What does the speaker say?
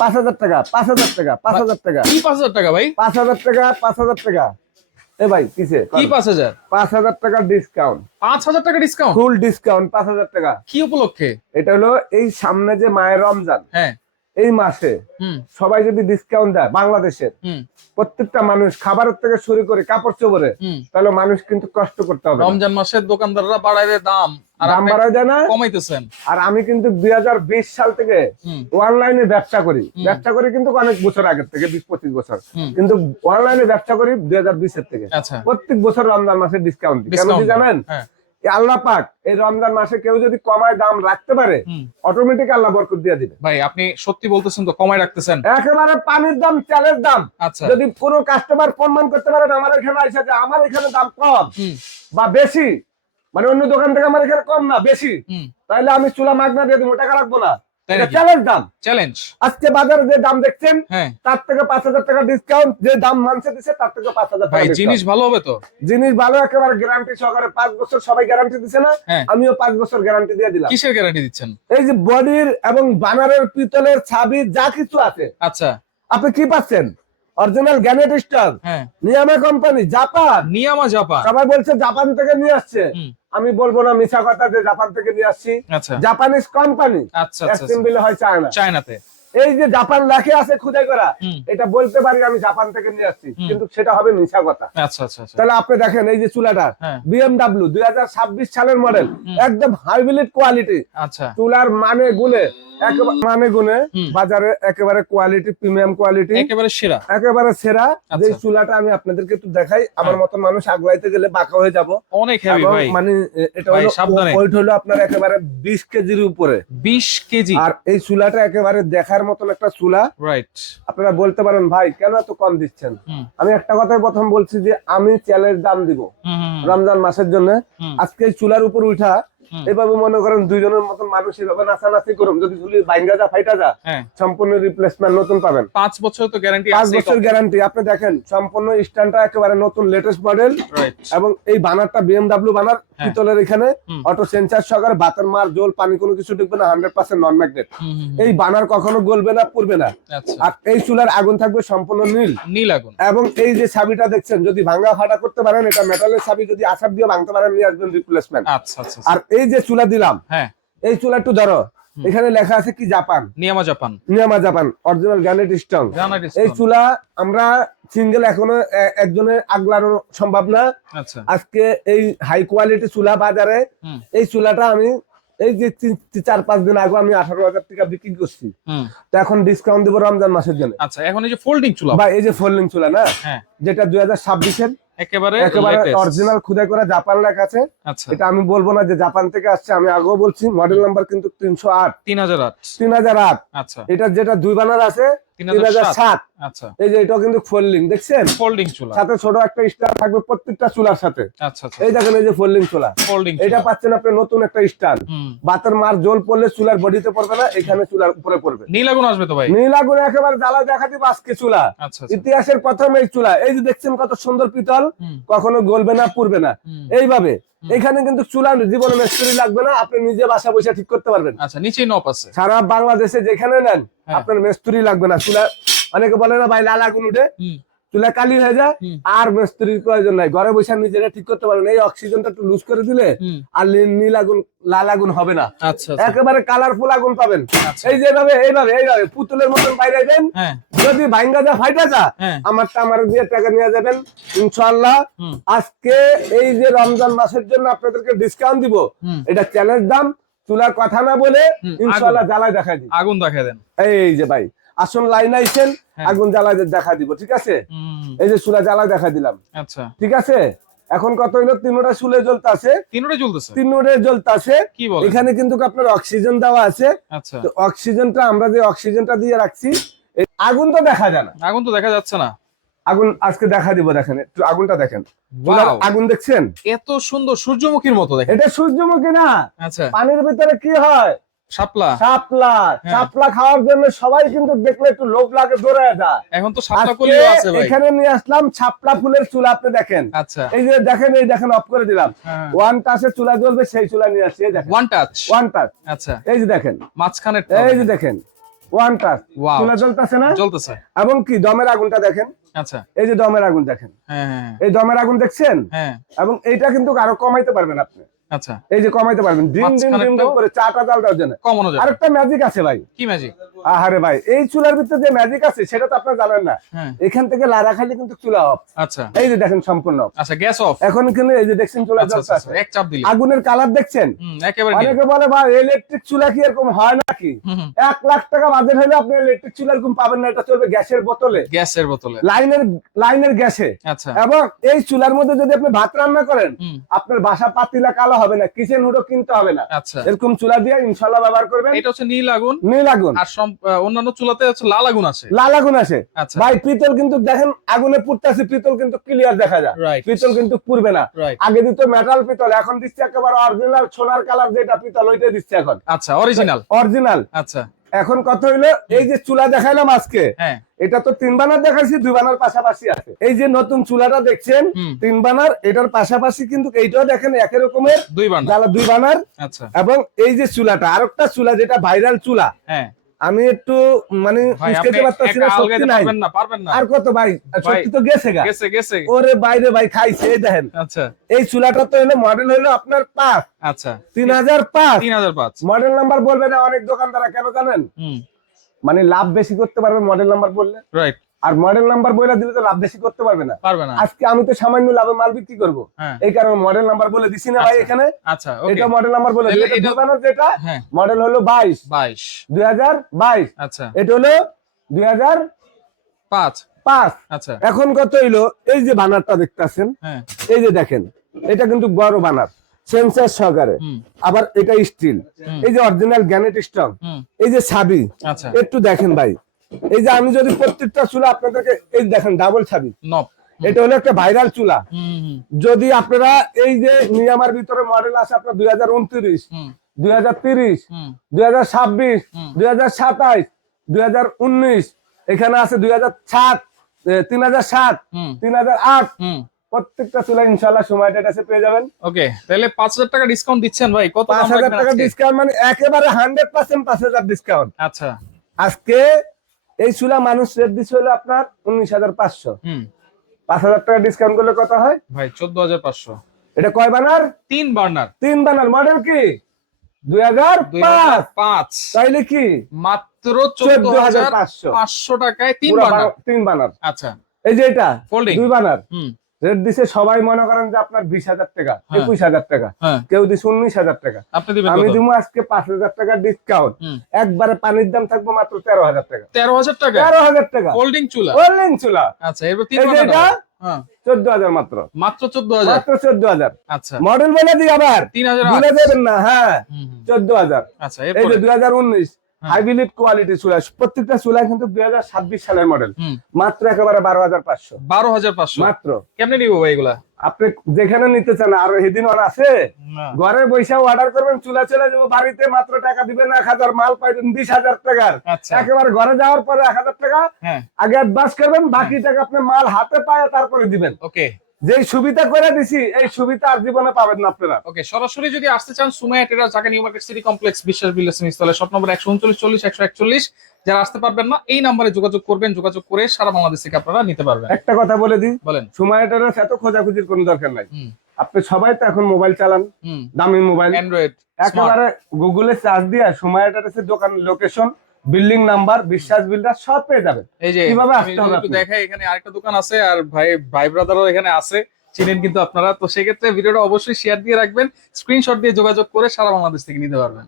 5,000 টাকা, 5,000 টাকা, 5,000 টাকা, কি 5,000 টাকা ভাই? 5,000 টাকা, 5,000 টাকা। এ ভাই কিসে কি 5,000? 5,000 টাকা ডিসকাউন্ট, 5,000 টাকা ডিসকাউন্ট? ফুল ডিসকাউন্ট 5,000 টাকা। কি উপলক্ষে? এটা হলো এই সামনে যে মায়ের রমজান, হ্যাঁ। এই মাসে সবাই যদি ডিসকাউন্ট দেয় বাংলাদেশের প্রত্যেকটা মানুষ, খাবারের থেকে শুরু করে কাপড় চোপড়ে, তাহলে মানুষ কিন্তু কষ্ট করতে হবে। রমজান মাসের দোকানদাররা বাড়ায় দাম, আর দাম বাড়ায় যায় না, কমাইতেছেন। আর আমি কিন্তু 2020 সাল থেকে অনলাইনে ব্যবসা করি কিন্তু অনেক বছর আগের থেকে, 20-25 বছর, কিন্তু অনলাইনে ব্যবসা করি 2020 এর থেকে। আচ্ছা। প্রত্যেক বছর রমজান মাসে ডিসকাউন্ট দিই। কেন কি জানেন? আল্লাহ পাক এই রমজান মাসে কেউ যদি কমায় দাম রাখতে পারে, অটোমেটিক আল্লাহ বরকত দিয়ে দিবে। ভাই আপনি সত্যি বলতেছেন তো, কমায় রাখতেছেন একেবারে পানির দাম, চালের দাম। আচ্ছা। যদি কোনো কাস্টমার প্রমাণ করতে পারেন আমার এখানে আইসা যে আমার এখানে দাম কম বা বেশি, মানে অন্য দোকান থেকে আমার এখানে কম না বেশি, তাহলে আমি চুলা মাগনা দিয়ে দেবো, টাকা রাখবো না। চ্যালেঞ্জ দাম, চ্যালেঞ্জ। আজকে বাজারে যে দাম দেখছেন তার থেকে 5,000 টাকা ডিসকাউন্ট, যে দাম মানছে দিচ্ছে তার থেকে 5,000 টাকা। ভাই জিনিস ভালো হবে তো? জিনিস ভালো, একেবারে গ্যারান্টি সহকারে। 5 বছর সবাই গ্যারান্টি দিচ্ছে না, আমিও 5 বছর গ্যারান্টি দিয়ে দিলাম। কিসের গ্যারান্টি দিচ্ছেন? এই যে বডির এবং বানারের, পিতলের, ছাবি যা কিছু আছে। আচ্ছা। আপনি কি পাচ্ছেন? অরিজিনাল গ্যানেট স্টার, নিয়ামা কোম্পানি, জাপান। নিয়ামা জাপান। সবাই বলছে জাপান থেকে নিয়ে আসছে, আমি বলবো না মিছা কথা যে জাপান থেকে নিয়ে আসছি। Japanese company. আচ্ছা। অ্যাসেম্বলি হয় চায়নাতে। এই যে জাপান লেখা আছে খুদাই করা, এটা বলতে পারি আমি জাপান থেকে নিয়ে আসছি, কিন্তু সেটা হবে মিছা কথা। আচ্ছা। তাহলে আপনি দেখেন এই যে চুলাটা BMW 2026 সালের মডেল, একদম হাইব্রিড কোয়ালিটি। আচ্ছা। চুলার মানে গুণে বাজারে একেবারে কোয়ালিটি, প্রিমিয়াম কোয়ালিটি, একেবারে সেরা। যে চুলাটা আমি আপনাদেরকে একটু দেখাই, আমার মতো মানুষ আগলাইতে গেলে বাঁকা হয়ে যাব, অনেক হেভি ভাই। মানে এটা হলো ওয়েট হলো আপনার একেবারে 20 কেজির উপরে। 20 কেজি। আর এই চুলাটা একেবারে দেখার মতন একটা চুলা। রাইট। আপনারা বলতে পারেন ভাই কেন এত কম দিচ্ছেন? আমি একটা কথাই প্রথম বলছি যে আমি চ্যালেঞ্জ দাম দিব রমজান মাসের জন্য। আজকে চুলার উপর উঠা এভাবে মনে করেন দুইজনের মতন মানুষ এভাবে নাচানাচি করুন, যদি ঝুলি বাইঙ্গা যা ফাইটা যা, সম্পূর্ণ রিপ্লেসমেন্ট নতুন পাবেন। 5 বছর তো গ্যারান্টি আছে। 5 বছর গ্যারান্টি। আপনি দেখেন সম্পূর্ণ স্ট্যান্ডটা একেবারে নতুন লেটেস্ট মডেল, এবং এই বানারটা BMW বানার, পিতলের, এখানে অটো সেন্সার সহকারে, বাতের মার জল পানি কোনো কিছু ঢুকবে না, 100% নন ম্যাগনেট। এই বানার কখনো গলবে না, পুড়বে না। আর এই চুলার আগুন থাকবে সম্পূর্ণ নীল আগুন। এবং এই যে চাবিটা দেখছেন, যদি ভাঙা ফাটা করতে পারেন, এটা মেটালের চাবি, যদি আসার দিয়ে ভাঙতে পারেন নিয়ে আসবেন রিপ্লেসমেন্ট। আর এই যে চুলা দিলাম, এই চুলা একটু ধরো, এখানে লেখা আছে কি জাপান, নিয়ামা জাপান, অরিজিনাল গ্যানেট স্ট্রং। এই চুলা আমরা সিঙ্গেল এখনো একজনের আগলানো সম্ভব না। আজকে এই হাই কোয়ালিটি চুলা বাজারে, এই চুলাটা আমি এই যে 4-5 দিন আগে আমি 18,000 টাকা বিক্রি করছি, তো এখন ডিসকাউন্ট দিব রমজান মাসের জন্য। আচ্ছা, এখন এই যে ফোল্ডিং চুলা, বা এই যে ফোল্ডিং চুলা না, যেটা 2026-এর একেবারে অরিজিনাল খুদাই করা, জাপান লেখা আছে। এটা আমি বলবো না যে জাপান থেকে আসছে, আমি আগেও বলছি মডেল নাম্বার কিন্তু 3008। আচ্ছা। এটা যেটা দুই বানার আছে 3007। আচ্ছা। এই যে এটাও কিন্তু ফোল্ডিং, দেখছেন? ফোল্ডিং চুলা, সাথে ছোট একটা স্টার থাকবে প্রত্যেকটা চুলার সাথে। আচ্ছা। এই দেখেন এই যে ফোল্ডিং চুলা, এটা পাচ্ছেন আপনি নতুন একটা স্টার। বাতের মার জল পড়লে চুলার বডিতে পড়বে না, এখানে চুলার উপরে পড়বে। নীল আগুন আসবে তো ভাই? নীল আগুন একেবারে জ্বালা দেখা দিবে আজকে চুলা। ইতিহাসের প্রথম এই চুলা। এই যে দেখছেন কত সুন্দর পিতল, কখনো গলবে না, পুড়বে না। এইভাবে এখানে কিন্তু চুলা জীবনে মিস্ত্রি লাগবে না, আপনি নিজে বাসা বসে ঠিক করতে পারবেন। আচ্ছা, নিচেই নব আছে। সারা বাংলাদেশে যেখানে নেন আপনার মিস্ত্রি লাগবে না। চুলা অনেকে বলে না ভাই লাল আগুন উঠে, চুলা কালি হয়ে যায়, আর মিস্ত্রির প্রয়োজন নাই, ঘরে বসে নিজেরা ঠিক করতে পারেন। এই অক্সিজেনটা একটু লুজ করে দিলে আর নীল আগুন, লাল আগুন হবে না, একেবারে কালারফুল আগুন পাবেন। এই যে এইভাবে পুতুলের মতন বাইরে দেন, যদি ভাঙ্গা যা ফাইটা যা, আমার দিয়ে টাকা নিয়ে যাবেন ইনশাআল্লাহ। আজকে এই যে রমজান মাসের জন্য আপনাদেরকে ডিসকাউন্ট দিব, এটা চ্যালেঞ্জ দাম। চুলার কথা না বলে ইনশাআল্লাহ জ্বালায় দেখা দিই, আগুন দেখা দেন। এই যে ভাই আসল লাইন আইছেন, আগুন জ্বালায় দেখা দিব, ঠিক আছে? এই যে চুলা জ্বালায় দেখা দিলাম। আচ্ছা, ঠিক আছে। এখন কত হইলো? 3টা চুলে জ্বলতাছে, 3টা জ্বলতাছে। এখানে কিন্তু আপনার অক্সিজেন দেওয়া আছে। আচ্ছা, তো অক্সিজেনটা আমরা যে অক্সিজেনটা দিয়ে রাখছি, আগুন তো দেখা যায় না, আগুন তো দেখা যাচ্ছে না। আগুন আজকে দেখা দিব, দেখেন একটু আগুনটা দেখেন। আগুন দেখছেন? এত সুন্দর, সূর্যমুখীর মতো দেখেন। এটা সূর্যমুখী না। আচ্ছা, পানির ভিতরে কি হয়? শাপলা খাওয়ার জন্য সবাই কিন্তু দেখলে একটু লোভ লাগে, দৌড়ায় যায়। এখন তো শাপলা কলিও আছে ভাই। এখানে নিয়ে আসলাম শাপলা ফুলের চুলা, আপনি দেখেন। আচ্ছা, এই যে দেখেন, এই দেখেন অফ করে দিলাম, ওয়ান টাচে চুলা জ্বলবে, সেই চুলা নিয়ে আসছি। এই দেখেন, ওয়ান টাচ। আচ্ছা, এই যে দেখেন মাঝখানে, এই যে দেখেন ওয়ান টাচ Wow. চুলা জ্বলতেছে না, জ্বলতেছে। এবং কি দমের আগুনটা দেখেন, আচ্ছা। এই যে দমের আগুন দেখেন, হ্যাঁ হ্যাঁ এই দমের আগুন দেখছেন, হ্যাঁ। এবং এইটা কিন্তু আরো কমাইতে পারবেন আপনি, আচ্ছা। এই যে কমাইতে পারবেন ডিম ডিম মাঝখানে ডিম একটু ডিম করে চাটা জাল দেওয়ার জন্য। কমানো যাবে। আরেকটা ম্যাজিক আছে ভাই। কি ম্যাজিক? আহারে ভাই, এই চুলার ভিতরে যে ম্যাজিক আছে সেটা তো আপনারা জানেন না। হ্যাঁ। এখান থেকে লাড়া খাইলে কিন্তু চুলা অফ। আচ্ছা। এই যে দেখেন সম্পূর্ণ off। আচ্ছা, গ্যাস অফ। এখন কিন্তু এই যে দেখছেন চুলা আচ্ছা জ্বলছে আচ্ছা, এক চাপ দিলে আগুনের কালার দেখছেন, একেবারে নীল। অনেকে বলে ভাই ইলেকট্রিক চুলা কি এরকম হয় নাকি? 1 লাখ টাকা বাজেট হলে আপনি ইলেকট্রিক চুলা এরকম পাবেন না, এটা চলবে গ্যাসের বোতলে, গ্যাসের বোতলে, লাইনের গ্যাসে। আচ্ছা। এবং এই চুলার মধ্যে যদি আপনি ভাত রান্না করেন, হুম। আপনার বাসা পাতিলা কালো হবে না, কিচেন হুডও কিনতে হবে না। আচ্ছা। এরকম চুলা দিয়ে ইনশাআল্লাহ ব্যবহার করবেন। এটা হচ্ছে নীল আগুন। নীল আগুন। আর অন্যান্য চুলাতে হচ্ছে লাল আগুন আছে। লাল আগুন আসে। আচ্ছা। ভাই পিতল কিন্তু দেখেন আগুনে পুড়তেছে, পিতল কিন্তু ক্লিয়ার দেখা যায়, Right. পিতল কিন্তু পুড়বে না। Right. আগে দিত মেটাল পিতল, এখন দিচ্ছে একেবারে অরিজিনাল সোনার কালার যেটা পিতল ওইটাই দিচ্ছে এখন। আচ্ছা, অরিজিনাল। অরিজিনাল। আচ্ছা। এখন কত হইলো, এই যে চুলা দেখাইলাম আজকে, হ্যাঁ। এটা তো 3 বানার দেখাইছি, 2 বানার পাশাপাশি আছে। এই যে নতুন চুলাটা দেখছেন 3 বানার, এটার পাশাপাশি কিন্তু এইটাও দেখেন একই রকমের 2 বানার। জ্বালা 2 বানার। আচ্ছা। এবং এই যে চুলাটা আরেকটা চুলা যেটা ভাইরাল চুলা, হ্যাঁ আমি একটু মানে ভাই, আপনি বুঝতে পারতাছি না, একা শক্তি আলগাইতে নাই। পারবেন না। আর কত ভাই, শক্তি তো গেছে গা। গেছে গেছে। ওরে বাইরে ভাই খাইছে, এই দেখেন। আচ্ছা এই চুলাটা তো হলো মডেল হলো আপনার 5, আচ্ছা। 3005। 3005 মডেল নাম্বার বলবে না অনেক দোকানদারা, কেন জানেন? মানে লাভ বেশি করতে পারবে মডেল নাম্বার বললে, রাইট। আর মডেল নাম্বার বলে দিলে তো লাভ বেশি করতে পারবে না। পারবে না। আজকে আমি তো সামান্য লাভে মাল বিক্রি করবো, হ্যাঁ। এই কারণে মডেল নাম্বার বলে দিছি না ভাই এখানে। আচ্ছা, ওকে। এটা মডেল নাম্বার বলে দিই। এটা দোকানের যেটা হ্যাঁ। মডেল হলো 22 2022। আচ্ছা। এটা হলো 2005। আচ্ছা। এখন কত হইলো, এই যে বানারটা দেখতেছেন, হ্যাঁ। এই যে দেখেন, এটা কিন্তু বড় বানার, সেন্সর সহকারে, আবার এটা স্টিল, এই যে অরিজিনাল গ্যানেট স্ট্রং, এই যে ছাবি। আচ্ছা। একটু দেখেন ভাই, এই যে আমি যদি প্রত্যেকটা চুলা আপনাদেরকে, এই দেখেন ডাবল ছাবি, নব। এটা হলো একটা ভাইরাল চুলা। যদি আপনারা এই যে নিয়ামার ভিতরে মডেল আছে আপনার 2029, 2030, 2026, 2027, 2019, এখানে আছে 2007, 3007, 3008। প্রত্যেকটা চুলা ইনশাআল্লাহ সময়টা কাছে পেয়ে যাবেন। ওকে, তাহলে 5000 টাকা ডিসকাউন্ট দিচ্ছেন ভাই? কত দাম 5000 রাখবেন টাকা আজকে? ডিসকাউন্ট, মানে একেবারে 100% 5000 ডিসকাউন্ট। আচ্ছা। আজকে এই চুলা মানুষ রেট দিচ্ছে হলো আপনার 19500। 5000 টাকা ডিসকাউন্ট করলে কত হয় ভাই? 14500। এটা কয় বানার? 3 বার্নার। 3 বানার। মডেল কি 2005। তাইলে কি মাত্র 14500 টাকায় 3 বার্নার। 3 বানার। আচ্ছা। এই যে এটা ফোল্ডিং 2 বানার, রেট দিছে সবাই মনে করেন যে আপনার 20000 টাকা, 21000 টাকা, কেউ দিছে 19000 টাকা। আপনি দিবেন আমি কত? দিব আজকে 5000 টাকা ডিসকাউন্ট, একবারে পানির দাম থাকবে মাত্র 13000 টাকা। 13000 টাকা? 13000 টাকা ফোল্ডিং চুলা। ফোল্ডিং চুলা। আচ্ছা, এরপর 3 এই যে বার্নার। এটা হ্যাঁ, 14000 মাত্র। মাত্র 14000। মাত্র 14000। আচ্ছা। মডেল বলে দিই আবার, 3008। ভুলে যাবেন না। হ্যাঁ, 14000। আচ্ছা, এই এরপর যে 2019 হাইব্রিড কোয়ালিটি চুলা, প্রত্যেকটা চুলা কিন্তু 2026 সালের মডেল, মাত্র একেবারে 12500। 12500 মাত্র। কেমনে নিব ভাই এগুলা? আপনি যেখানে নিতে চান, আর সেদিন আর আছে, ঘরে বসে অর্ডার করবেন, চুলা চলে যাবো বাড়িতে, মাত্র টাকা দিবেন 1000, মাল পাইবেন 20000 টাকার। আচ্ছা। একেবারে ঘরে যাওয়ার পরে 1000 টাকা আগে অ্যাডভান্স করবেন, বাকি টাকা আপনি মাল হাতে পায় তারপরে দিবেন। ওকে। যে সুবিধা করে দিছি, এই সুবিধা আর জীবনে পাবেন না আপনারা। ওকে, সরাসরি যদি আসতে চান Sumaiya terrace, Dhaka New Market City Complex, Biswas builders নিচতলা, শপ নম্বর 139 যারা আসতে পারবেন না এই নম্বরে যোগাযোগ করবেন, যোগাযোগ করে সারা বাংলাদেশ থেকে আপনারা নিতে পারবেন। একটা কথা বলে দিই, বলেন। সময়টার এত খোঁজাখুঁজির কোনো দরকার নাই। আপনি সবাই তো এখন মোবাইল চালান, দামি মোবাইল, অ্যান্ড্রয়েড, একেবারে গুগলে সার্চ দিয়ে সময়টার দোকান লোকেশন, বিল্ডিং নাম্বার, বিশ্বাস বিল্ডার সব পেয়ে যাবেন। এই যে কিভাবে আমি আসতে হবে একটু আপনি? দেখাই, এখানে আরেকটা দোকান আছে, আর ভাই ব্রাদারও এখানে আছে, চিনেন কিন্তু আপনারা। তো সেক্ষেত্রে ভিডিওটা অবশ্যই শেয়ার দিয়ে রাখবেন, স্ক্রিনশট দিয়ে যোগাযোগ করে সারা বাংলাদেশ থেকে নিতে পারবেন।